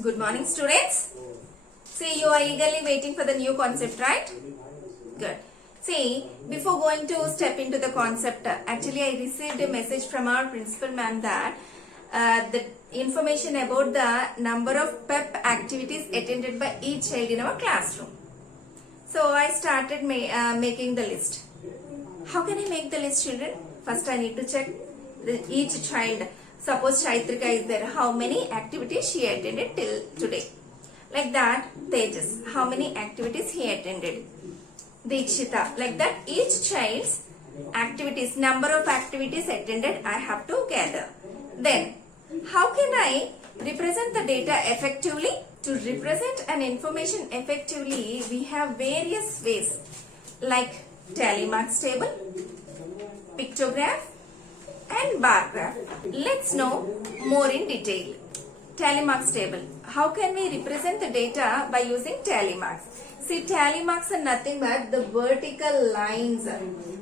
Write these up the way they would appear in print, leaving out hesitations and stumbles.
Good morning, students. See, you are eagerly waiting for the new concept, right? Good. See, before going to step into the concept, actually I received a message from our principal ma'am that the information about the number of PEP activities attended by each child in our classroom. So I started making the list. How can I make the list, children? First I need to check each child. Suppose Chaitrika is there. How many activities she attended till today? Like that, Tejas. How many activities he attended? Dikshita. Like that, each child's activities, number of activities attended, I have to gather. Then, how can I represent the data effectively? To represent an information effectively, we have various ways like tally marks table, pictograph, and bar graph. Let's know more in detail. Tally marks table. How can we represent the data by using tally marks? See, tally marks are nothing but the vertical lines.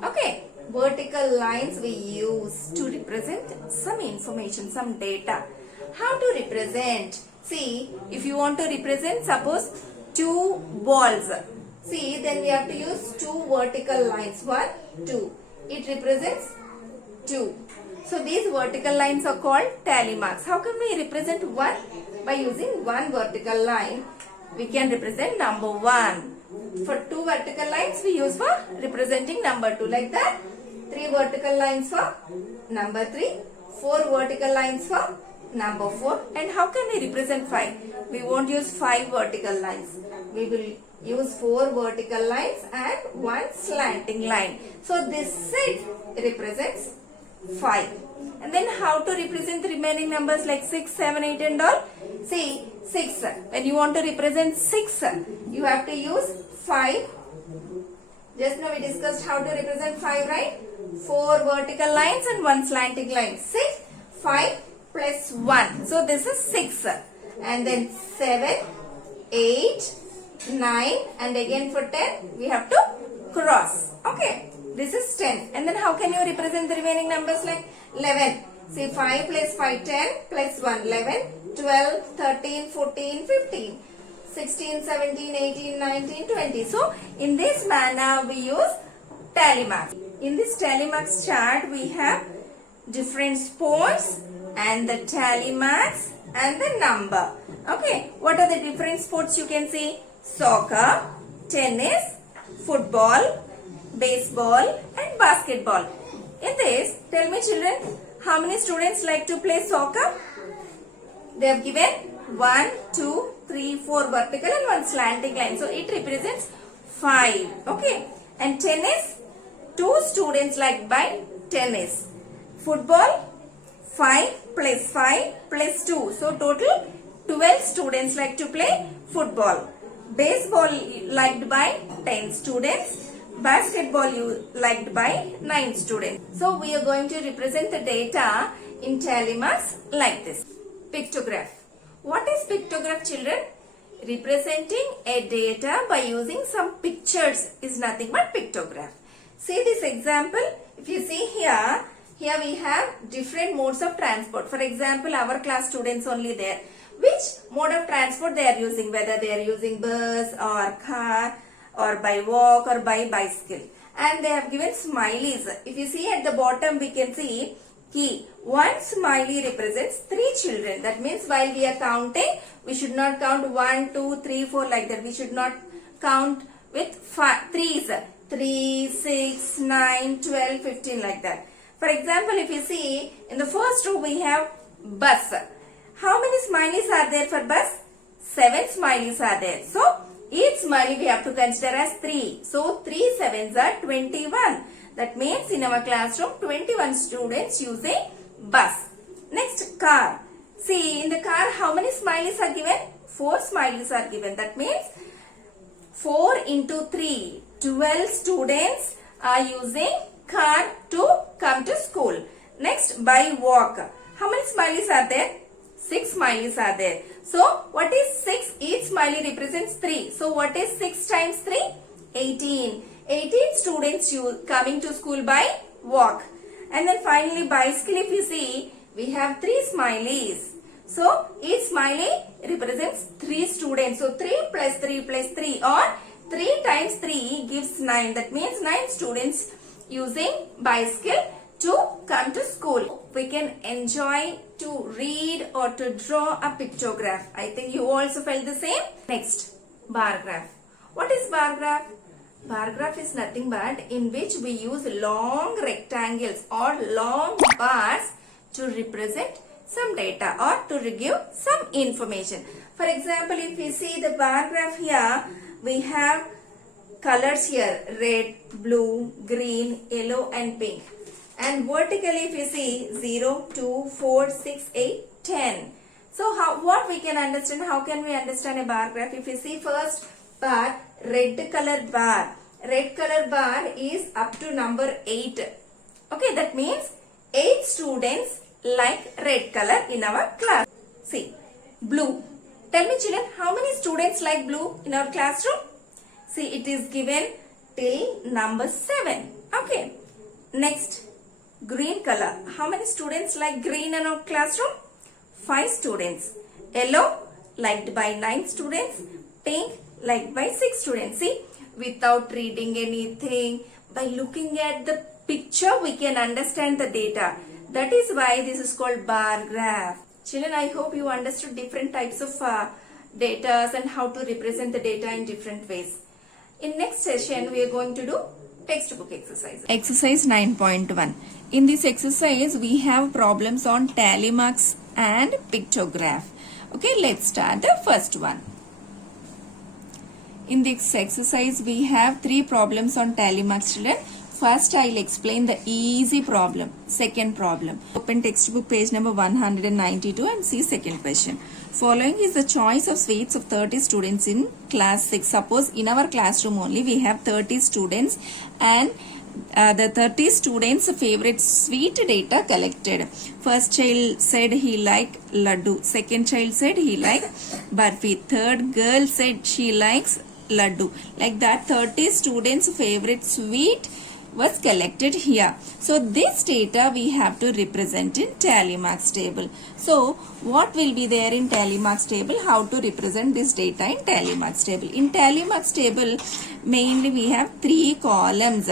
Okay, vertical lines we use to represent some information, some data. How to represent? See, if you want to represent, suppose two balls. See, then we have to use two vertical lines. 1, 2. It represents 2. So these vertical lines are called tally marks. How can we represent 1? By using one vertical line, we can represent number 1. For 2 vertical lines, we use for representing number 2. Like that, 3 vertical lines for number 3, 4 vertical lines for number 4. And how can we represent 5? We won't use 5 vertical lines. We will use 4 vertical lines and 1 slanting line. So this set represents 5. And then how to represent the remaining numbers like 6, 7, 8 and all? See, 6. When you want to represent 6, you have to use 5. Just now we discussed how to represent 5, right? 4 vertical lines and 1 slanting line. 6, 5 plus 1. So this is 6. And then 7, 8, 9 and again for 10 we have to cross. Okay. This is 10. And then how can you represent the remaining numbers like 11? See, 5 plus 5, 10 plus 1, 11, 12, 13, 14, 15, 16, 17, 18, 19, 20. So, in this manner we use tally marks. In this tally marks chart we have different sports and the tally marks and the number. Okay. What are the different sports you can see? Soccer, tennis, football, baseball and basketball. In this, tell me children, how many students like to play soccer? They have given 1, 2, 3, 4 vertical and 1 slanting line. So it represents 5. Okay. And tennis, 2 students like by tennis. Football, 5 plus 5 plus 2. So total 12 students like to play football. Baseball liked by 10 students. Basketball you liked by 9 students. So we are going to represent the data in tally marks like this. Pictograph. What is pictograph, children? Representing a data by using some pictures is nothing but pictograph. See this example. If you see here we have different modes of transport. For example, our class students only there. Which mode of transport they are using? Whether they are using bus or car, or by walk or by bicycle. And they have given smileys. If you see at the bottom we can see key. 1 smiley represents 3 children. That means while we are counting, we should not count 1, 2, 3, 4 like that. We should not count with 3's. 3, 6, 9, 12, 15 like that. For example, if you see in the first row we have bus. How many smileys are there for bus? 7 smileys are there. So each smiley we have to consider as 3. So 3 sevens are 21. That means in our classroom 21 students using bus. Next, car. See, in the car how many smileys are given? 4 smileys are given. That means 4 into 3. 12 students are using car to come to school. Next, by walk. How many smileys are there? 6 smileys are there. So, what is 6? Each smiley represents 3. So, what is 6 times 3? 18. 18 students coming to school by walk. And then finally, bicycle, if you see, we have 3 smileys. So each smiley represents 3 students. So 3 plus 3 plus 3 or 3 times 3 gives 9. That means 9 students using bicycle to come to school. We can enjoy to read or to draw a pictograph. I think you also felt the same. Next, bar graph. What is bar graph? Bar graph is nothing but in which we use long rectangles or long bars to represent some data or to give some information. For example, if we see the bar graph here, we have colors here: red, blue, green, yellow and pink. And vertically if you see 0, 2, 4, 6, 8, 10. So what we can understand, how can we understand a bar graph? If you see first bar, red color bar. Red color bar is up to number 8. Okay, that means 8 students like red color in our class. See, blue. Tell me children, how many students like blue in our classroom? See, it is given till number 7. Okay. Next, green color. How many students like green in our classroom? 5 students. Yellow liked by 9 students. Pink liked by 6 students. See, without reading anything, by looking at the picture we can understand the data. That is why this is called bar graph. Children, I hope you understood different types of data and how to represent the data in different ways. In next session, we are going to do textbook exercise. Exercise 9.1. In this exercise, we have problems on tally marks and pictograph. Okay, let's start the first one. In this exercise, we have 3 problems on tally marks, children. First, I will explain the easy problem. Second problem. Open textbook page number 192 and see second question. Following is the choice of sweets of 30 students in class 6. Suppose in our classroom only we have 30 students and the 30 students favorite sweet data collected. First child said he liked laddu. Second child said he liked barfi. Third girl said she likes laddu. Like that 30 students favorite sweet was collected here. So this data we have to represent in tally marks table. So what will be there in tally marks table? How to represent this data in tally marks table? In tally marks table, mainly we have 3 columns.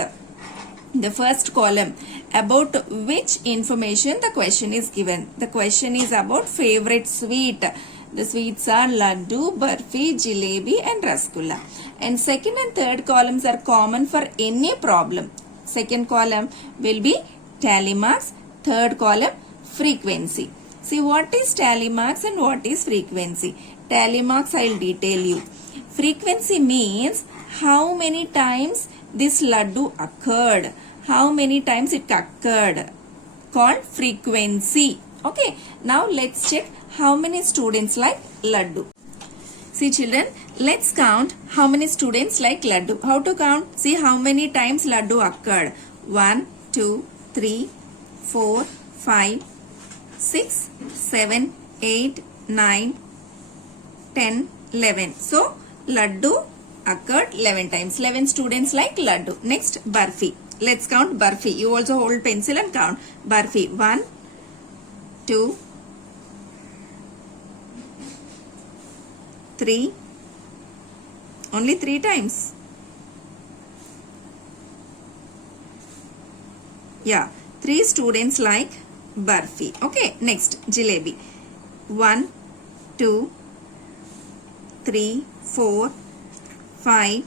The first column, about which information the question is given. The question is about favorite sweet. The sweets are laddu, barfi, jalebi and rasgulla. And second and third columns are common for any problem. Second column will be tally marks. Third column, frequency. See, what is tally marks and what is frequency? Tally marks I will detail you. Frequency means how many times this laddu occurred. How many times it occurred. Called frequency. Okay. Now let's check how many students like laddu. See children, let's count how many students like laddu. How to count? See how many times laddu occurred. 1, 2, 3, 4, 5, 6, 7, 8, 9, 10, 11. So laddu occurred 11 times. 11 students like laddu. Next, barfi. Let's count barfi. You also hold pencil and count. Barfi. 1, 2, 3, only 3 times. Yeah, 3 students like barfi. Okay, next, jalebi. 1, 2, 3, 4, 5,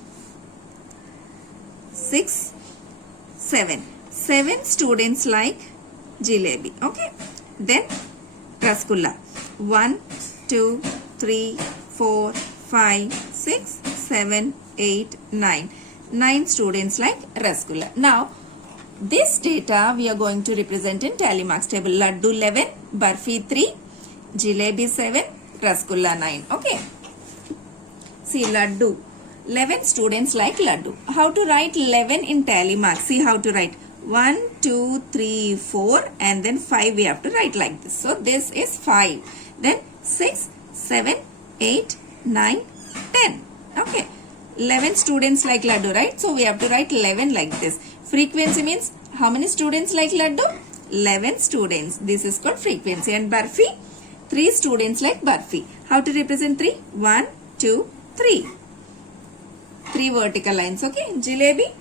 6, 7. 7 students like jalebi. Okay, then rasgulla. 1, 2, 3, 4, 5, 6, 7, 8, 9. 9 students like rasgulla. Now, this data we are going to represent in tally marks table. Laddu 11, barfi 3, jalebi 7, rasgulla 9. Okay. See, laddu. 11 students like laddu. How to write 11 in tally marks? See how to write. 1, 2, 3, 4 and then 5 we have to write like this. So, this is 5. Then 6, 7, 8, 9, 10. Okay. 11 students like laddu, right? So, we have to write 11 like this. Frequency means how many students like laddu? 11 students. This is called frequency. And barfi? 3 students like Barfi. How to represent 3? 1, 2, 3. 3 vertical lines. Okay. Jalebi.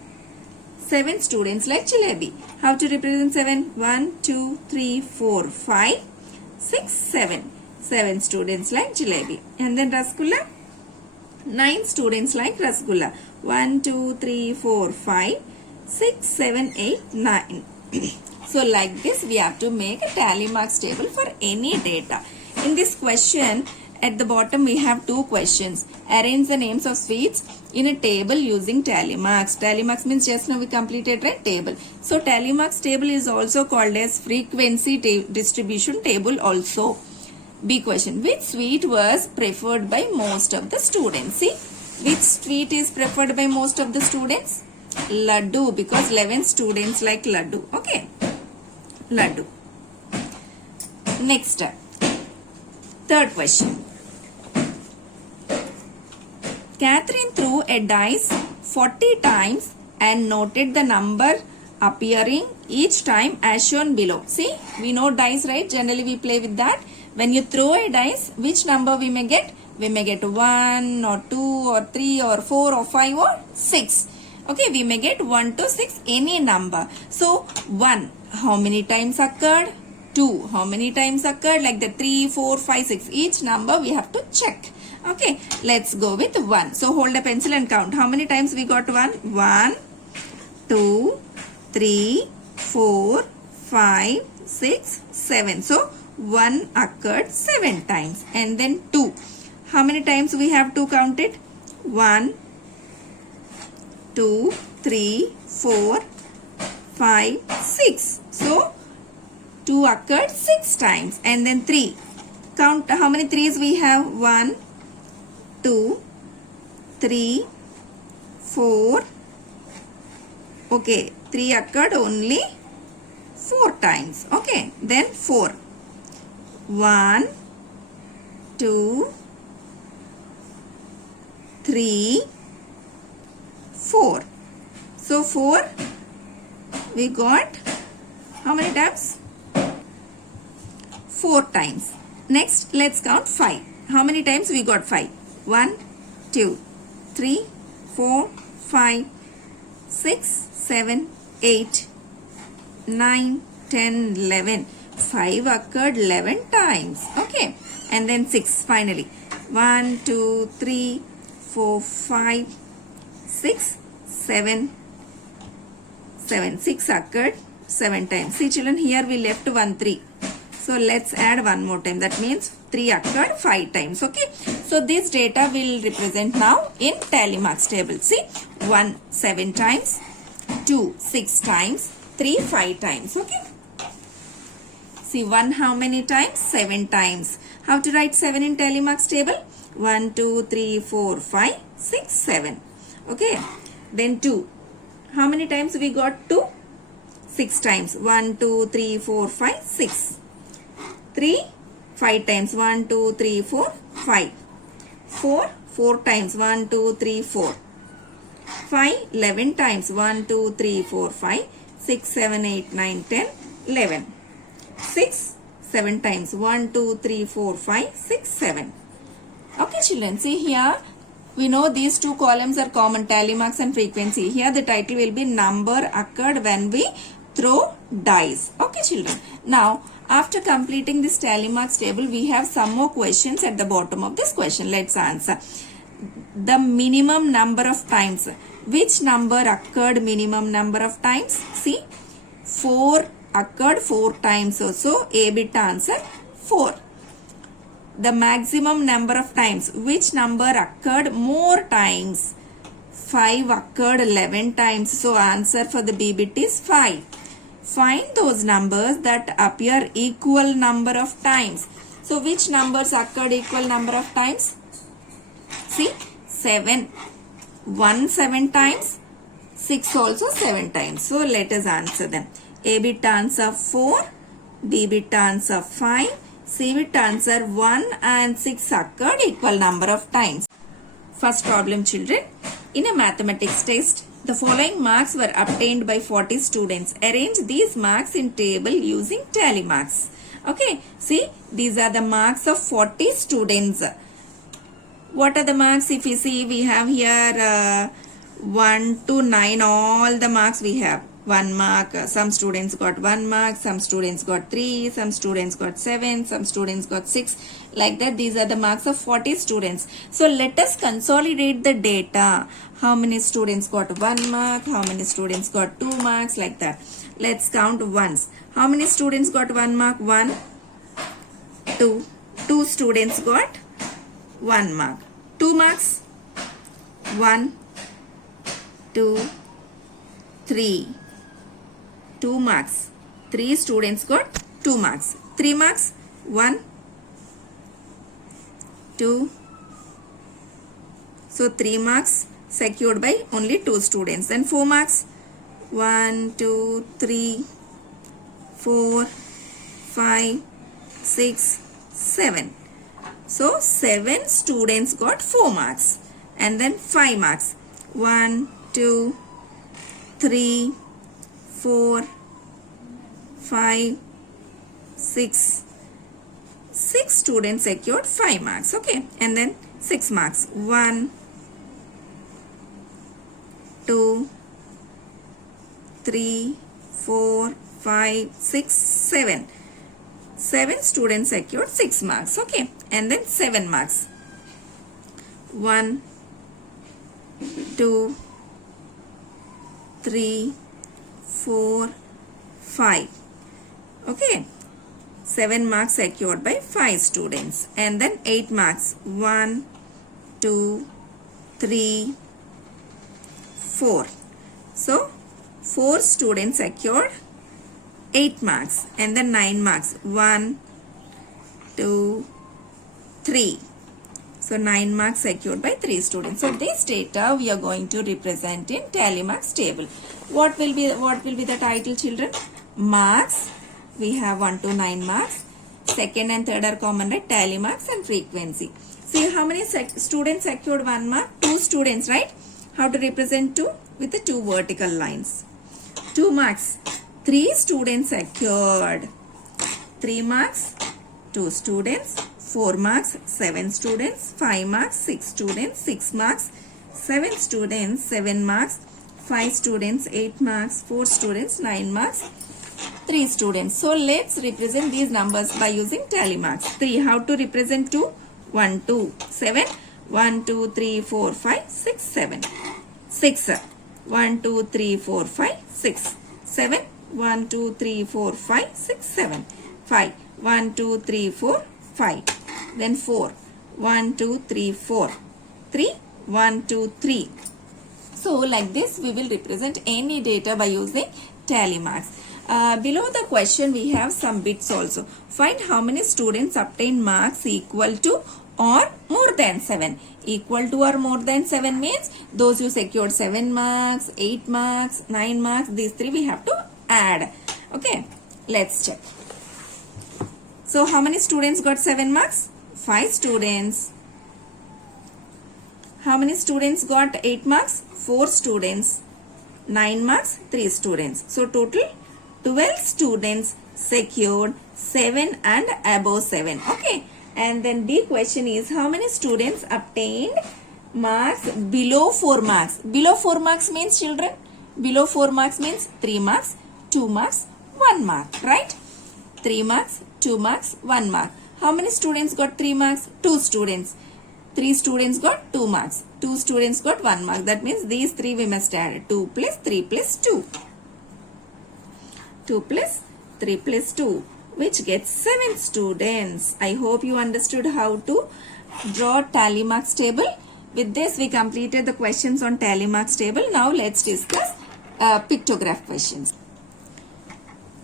7 students like Jalebi. How to represent 7? 1, 2, 3, 4, 5, 6, 7. 7 students like Jalebi. And then Rasgulla. 9 students like Rasgulla. 1, 2, 3, 4, 5, 6, 7, 8, 9. So like this we have to make a tally marks table for any data. In this question, at the bottom we have 2 questions. Arrange the names of sweets in a table using tally marks. Tally marks means just now we completed a table. So tally marks table is also called as frequency distribution table also. B question. Which sweet was preferred by most of the students? See, which sweet is preferred by most of the students? Laddu, because 11 students like laddu. Okay. Laddu. Next. Third question. Catherine threw a dice 40 times and noted the number appearing each time as shown below. See, we know dice, right? Generally we play with that. When you throw a dice, which number we may get? We may get 1 or 2 or 3 or 4 or 5 or 6. Okay, we may get 1 to 6, any number. So, 1, how many times occurred? 2, how many times occurred? Like the 3, 4, 5, 6. Each number we have to check. Okay, let's go with 1. So, hold a pencil and count. How many times we got 1? 1, 2, 3, 4, 5, 6, 7. So, 1 occurred 7 times. And then 2. How many times we have to count it? 1, 2, 3, 4, 5, 6. So, 2 occurred 6 times. And then 3. Count how many 3s we have? 1, 2, 3, 4. Okay, 3 occurred only 4 times. Okay, then 4. 1, 2, 3, 4. So 4 we got how many times? 4 times. Next, let's count 5. How many times we got 5? 1, 2, 3, 4, 5, 6, 7, 8, 9, 10, 11. 5 occurred 11 times. Okay. And then 6 finally. 1, 2, 3, 4, 5, 6, 7, 7. 6 occurred 7 times. See children, here we left 1, 3. So let's add one more time. That means 3 occurred 5 times. Okay. So this data will represent now in tally marks table. See, 1 7 times, 2 6 times, 3 5 times. Okay. See, 1 how many times? 7 times. How to write 7 in tally marks table? 1, 2, 3, 4, 5, 6, 7. Okay. Then 2. How many times we got 2? 6 times. 1, 2, 3, 4, 5, 6. 3, 5 times. 1, 2, 3, 4, 5. 4, 4 times. 1, 2, 3, 4. 5, 11 times. 1, 2, 3, 4, 5. 6, 7, 8, 9, 10, 11. 6, 7 times. 1, 2, 3, 4, 5, 6, 7. Okay children, see here, we know these 2 columns are common, tally marks and frequency. Here the title will be number occurred when we throw dice. Okay children. Now, after completing this tally marks table, we have some more questions at the bottom of this question. Let's answer. The minimum number of times. Which number occurred minimum number of times? See, 4 occurred 4 times. So, A bit answer 4. The maximum number of times. Which number occurred more times? 5 occurred 11 times. So, answer for the B bit is 5. Find those numbers that appear equal number of times. So, which numbers occurred equal number of times? See, 7. 1 7 times. 6 also 7 times. So, let us answer them. A bit answer 4. B bit answer 5. C bit answer 1 and 6 occurred equal number of times. First problem children. In a mathematics test, the following marks were obtained by 40 students. Arrange these marks in table using tally marks. Okay, see, these are the marks of 40 students. What are the marks? If you see, we have here 1 to 9, all the marks we have. 1 mark, some students got 1 mark, some students got 3, some students got 7, some students got 6. Like that, these are the marks of 40 students. So let us consolidate the data. How many students got 1 mark? How many students got 2 marks? Like that. Let's count once. How many students got 1 mark? 1, 2. 2 students got 1 mark. 2 marks? 1, 2, 3. 2 marks. 3 students got 2 marks. 3 marks? 1, 2. So 3 marks secured by only 2 students. Then 4 marks? 1, 2, 3, 4, 5, 6, 7. So 7 students got 4 marks. And then 5 marks. 1, 2, 3, 4, 5, 6. 6 students secured 5 marks. Okay. And then 6 marks. 1, 2, 3, 4, 5, 6, 7. 7 students secured 6 marks. Okay. And then 7 marks. 1, 2, 3, 4, 5. Okay. 7 marks secured by 5 students. And then 8 marks. 1, 2, 3, 4. So 4 students secured 8 marks. And then 9 marks. 1, 2, 3. So 9 marks secured by 3 students. So this data we are going to represent in tally marks table. What will be the title, children? Marks. We have 1 to 9 marks. Second and third are common, right? Tally marks and frequency. See how many students secured 1 mark? 2 students, right? How to represent 2? With the 2 vertical lines. 2 marks. 3 students secured 3 marks. 2 students. 4 marks. 7 students. 5 marks. 6 students. 6 marks. 7 students. 7 marks. 5 students. 8 marks. 4 students. 9 marks. 3 students. So let's represent these numbers by using tally marks. 3. How to represent 2? 1, 2, 7. 1, 2, 3, 4, 5, 6, 7. 6. 1, 2, 3, 4, 5, 6. 7. 1, 2, 3, 4, 5, 6, 7. 5. 1, 2, 3, 4, 5. Then 4. 1, 2, 3, 4. 3. 1, 2, 3. So like this we will represent any data by using tally marks. Below the question we have some bits also. Find how many students obtain marks equal to or more than 7. Equal to or more than 7 means those who secured 7 marks, 8 marks, 9 marks, these 3 we have to add. Okay, let's check. So how many students got 7 marks? 5 students. How many students got 8 marks? 4 students. 9 marks? 3 students. So total 12 students secured 7 and above 7. Okay. And then the question is how many students obtained marks below 4 marks? Below 4 marks means, children? Below 4 marks means 3 marks, 2 marks, 1 mark. Right? 3 marks, 2 marks, 1 mark. How many students got 3 marks? 2 students. 3 students got 2 marks. 2 students got 1 mark. That means these 3 we must add. 2 plus 3 plus 2. 2 plus 3 plus 2. Which gets 7 students. I hope you understood how to draw tally marks table. With this we completed the questions on tally marks table. Now let's discuss pictograph questions.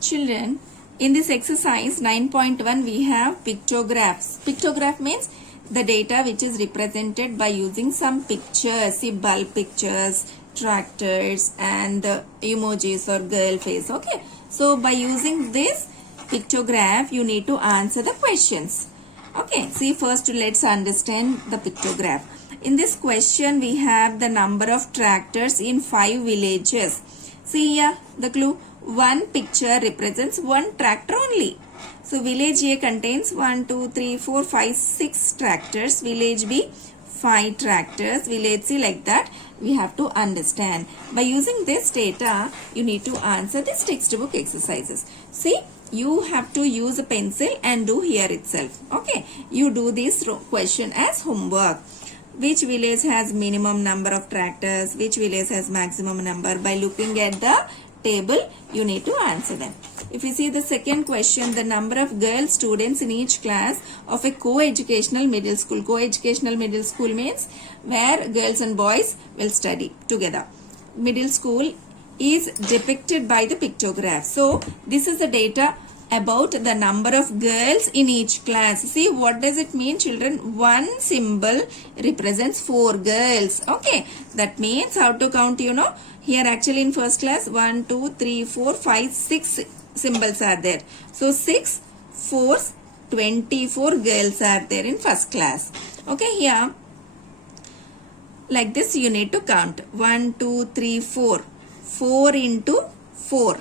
Children, in this exercise 9.1 we have pictographs. Pictograph means the data which is represented by using some pictures. See, bulb pictures, tractors and emojis or girl face. Okay. So by using this pictograph you need to answer the questions. Okay, see, first let's understand the pictograph. In this question we have the number of tractors in 5 villages. See here the clue, one picture represents one tractor only. So village A contains 1, 2, 3, 4, 5, 6 tractors. Village B 5 tractors. Village C, like that we have to understand. By using this data, you need to answer this textbook exercises. See, you have to use a pencil and do here itself. Okay, you do this question as homework. Which village has minimum number of tractors? Which village has maximum number? By looking at the table, you need to answer them. If you see the second question, the number of girl students in each class of a co-educational middle school. Co-educational middle school means where girls and boys will study together. Middle school is depicted by the pictograph. So this is the data about the number of girls in each class. See, what does it mean, children? One symbol represents 4 girls. Okay, that means how to count, you know. Here actually in first class 1, 2, 3, 4, 5, 6 symbols are there. So 6 4s 24 girls are there in first class. Okay, here like this you need to count 1, 2, 3, 4. 4 into 4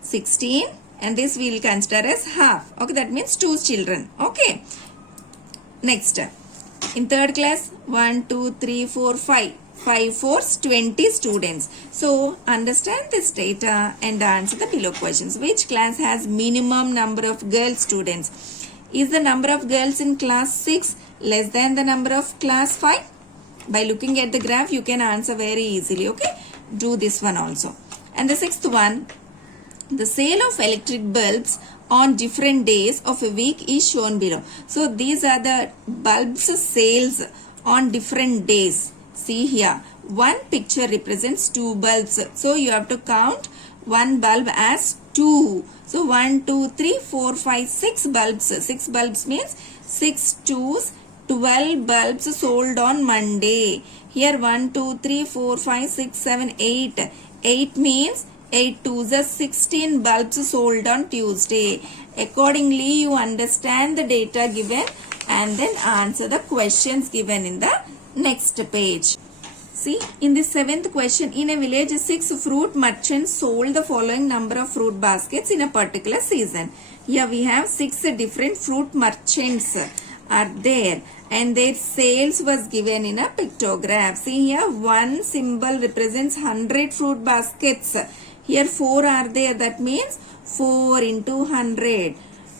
16, and this we will consider as half. Okay, that means 2 children. Okay, next in third class 1, 2, 3, 4, 5. 5 fours 20 students. So understand this data and answer the below questions. Which class has minimum number of girl students? Is the number of girls in class 6 less than the number of class 5? By looking at the graph you can answer very easily. Okay, do this one also. And the sixth one, the sale of electric bulbs on different days of a week is shown below. So these are the bulbs sales on different days. See here, one picture represents 2 bulbs. So you have to count one bulb as 2. So 1, 2, 3, 4, 5, 6 bulbs. 6 bulbs means 6 2s, 12 bulbs sold on Monday. Here 1, 2, 3, 4, 5, 6, 7, 8. 8 means 8 2s are 16 bulbs sold on Tuesday. Accordingly, you understand the data given and then answer the questions given in the next page. See, in the 7th question, in a village 6 fruit merchants sold the following number of fruit baskets in a particular season. Here we have 6 different fruit merchants are there and their sales was given in a pictograph. See here, one symbol represents 100 fruit baskets. Here 4 are there, that means 4 into 100.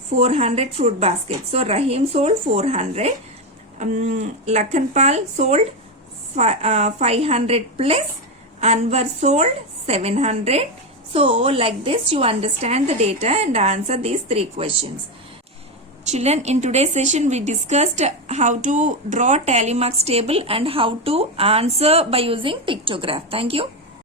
400 fruit baskets. So Rahim sold 400. Lakhanpal sold 500 plus. Anwar sold 700. So like this you understand the data and answer these 3 questions. Children, in today's session we discussed how to draw tally marks table and how to answer by using pictograph. Thank you.